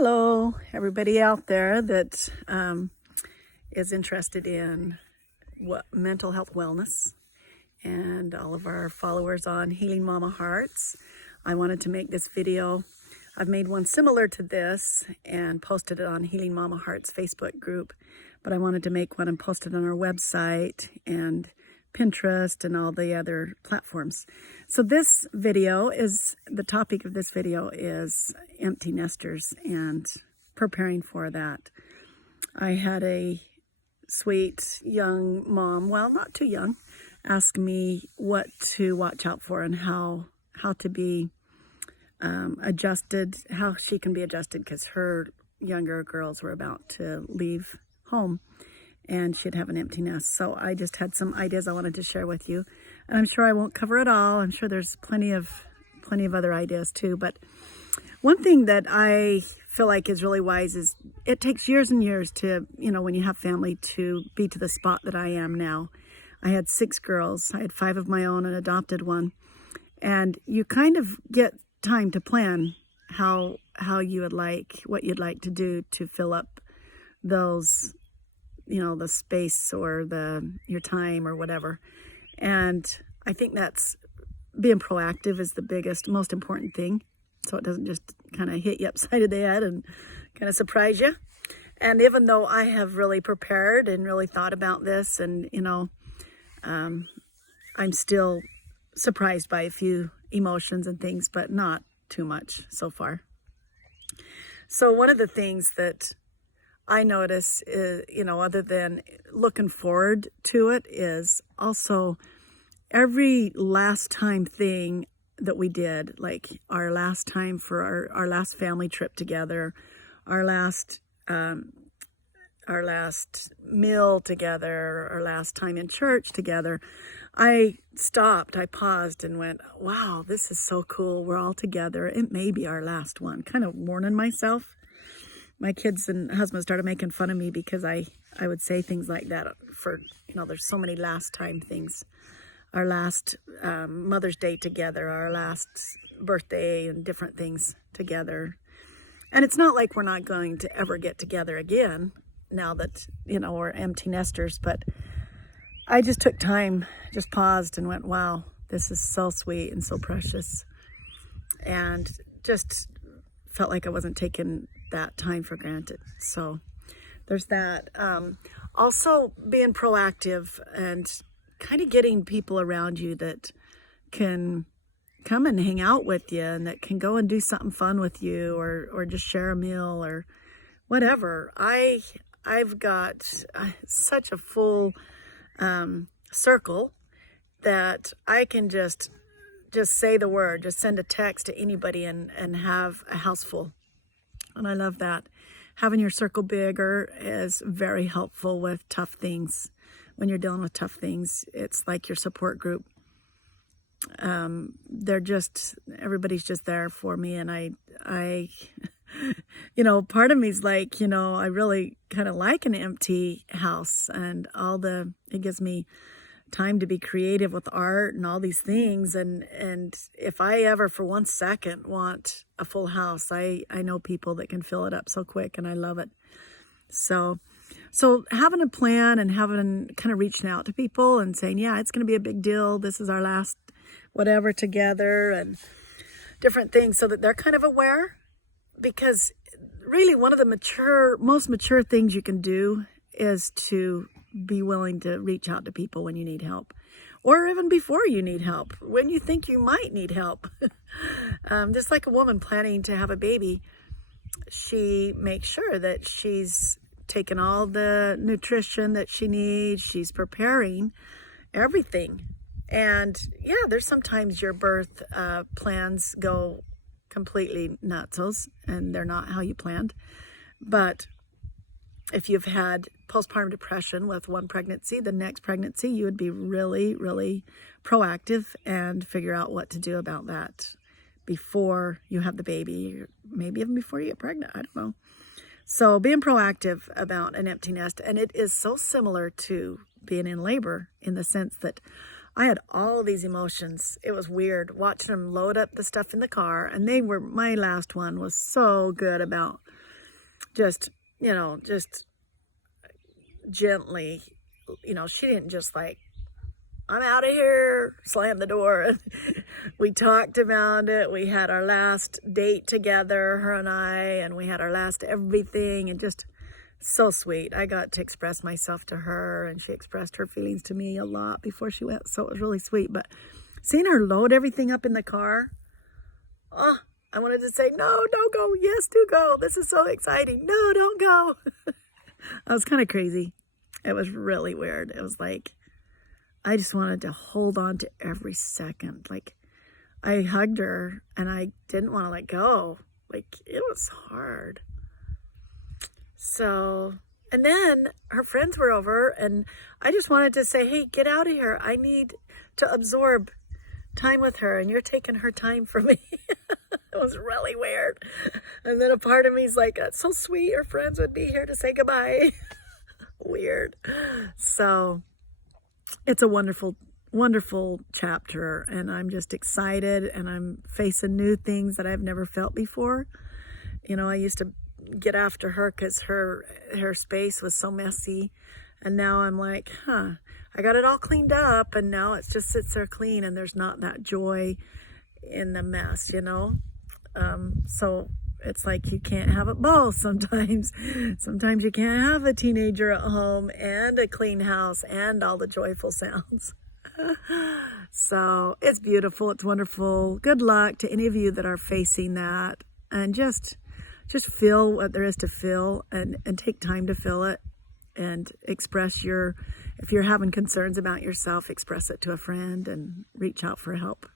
Hello, everybody out there that is interested in mental health wellness, and all of our followers on Healing Mama Hearts. I wanted to make this video. I've made one similar to this and posted it on Healing Mama Hearts Facebook group, but I wanted to make one and post it on our website and Pinterest and all the other platforms. So this video is, the topic of this video is empty nesters and preparing for that. I had a sweet young mom, well, not too young, ask me what to watch out for and how to be adjusted, how she can be adjusted, because her younger girls were about to leave home and she'd have an empty nest. So I just had some ideas I wanted to share with you. And I'm sure I won't cover it all. I'm sure there's plenty of other ideas too. But one thing that I feel like is really wise is it takes years and years to, when you have family, to be to the spot that I am now. I had 6 girls. I had 5 of my own and adopted one. And you kind of get time to plan how you would like, what you'd like to do to fill up those, the space or your time or whatever. And I think that's being proactive is the biggest, most important thing. So it doesn't just kind of hit you upside of the head and kind of surprise you. And even though I have really prepared and really thought about this, and, I'm still surprised by a few emotions and things, but not too much so far. So one of the things that I notice is, other than looking forward to it, is also every last time thing that we did, like our last time for our last family trip together, our last meal together, our last time in church together, I stopped, I paused and went, wow, this is so cool. We're all together. It may be our last one. Kind of warning myself. My kids and husband started making fun of me because I would say things like that for, there's so many last time things. Our last Mother's Day together, our last birthday, and different things together. And it's not like we're not going to ever get together again now that, we're empty nesters. But I just took time, just paused and went, wow, this is so sweet and so precious. And just felt like I wasn't taking that time for granted. So there's that. Also being proactive and kind of getting people around you that can come and hang out with you and that can go and do something fun with you, or just share a meal or whatever. I've got such a full circle that I can just say the word, just send a text to anybody and have a house full. And I love that. Having your circle bigger is very helpful with tough things. When you're dealing with tough things, it's like your support group. Everybody's just there for me. And I part of me's like, I really kind of like an empty house and it gives me time to be creative with art and all these things. And if I ever for 1 second want a full house, I know people that can fill it up so quick, and I love it. So having a plan and having kind of reaching out to people and saying, yeah, it's going to be a big deal. This is our last whatever together and different things, so that they're kind of aware. Because really one of the most mature things you can do is to be willing to reach out to people when you need help, or even before you need help, when you think you might need help. Just like a woman planning to have a baby, she makes sure that she's taken all the nutrition that she needs. She's preparing everything. And yeah, there's sometimes your birth plans go completely nutsos and they're not how you planned. But if you've had postpartum depression with one pregnancy, the next pregnancy, you would be really, really proactive and figure out what to do about that before you have the baby, or maybe even before you get pregnant. I don't know. So being proactive about an empty nest, and it is so similar to being in labor in the sense that I had all these emotions. It was weird watching them load up the stuff in the car, and my last one was so good about just, just gently, she didn't just like, I'm out of here, slam the door. We talked about it. We had our last date together, her and I, and we had our last everything, and just so sweet. I got to express myself to her, and she expressed her feelings to me a lot before she went, so it was really sweet. But seeing her load everything up in the car, oh, I wanted to say, no, don't go. Yes, do go. This is so exciting. No, don't go. I was kind of crazy. It was really weird. It was like, I just wanted to hold on to every second. Like, I hugged her and I didn't want to let go. Like, it was hard. So, and then her friends were over and I just wanted to say, hey, get out of here. I need to absorb time with her and you're taking her time from me. It was really weird. And then a part of me is like, that's so sweet. Her friends would be here to say goodbye. Weird. So it's a wonderful, wonderful chapter, and I'm just excited, and I'm facing new things that I've never felt before. I used to get after her because her space was so messy, and now I'm like, I got it all cleaned up, and now it just sits there clean, and there's not that joy in the mess, so it's like you can't have it both sometimes. Sometimes you can't have a teenager at home and a clean house and all the joyful sounds. So it's beautiful. It's wonderful. Good luck to any of you that are facing that. And just feel what there is to feel and take time to feel it and express if you're having concerns about yourself, express it to a friend and reach out for help.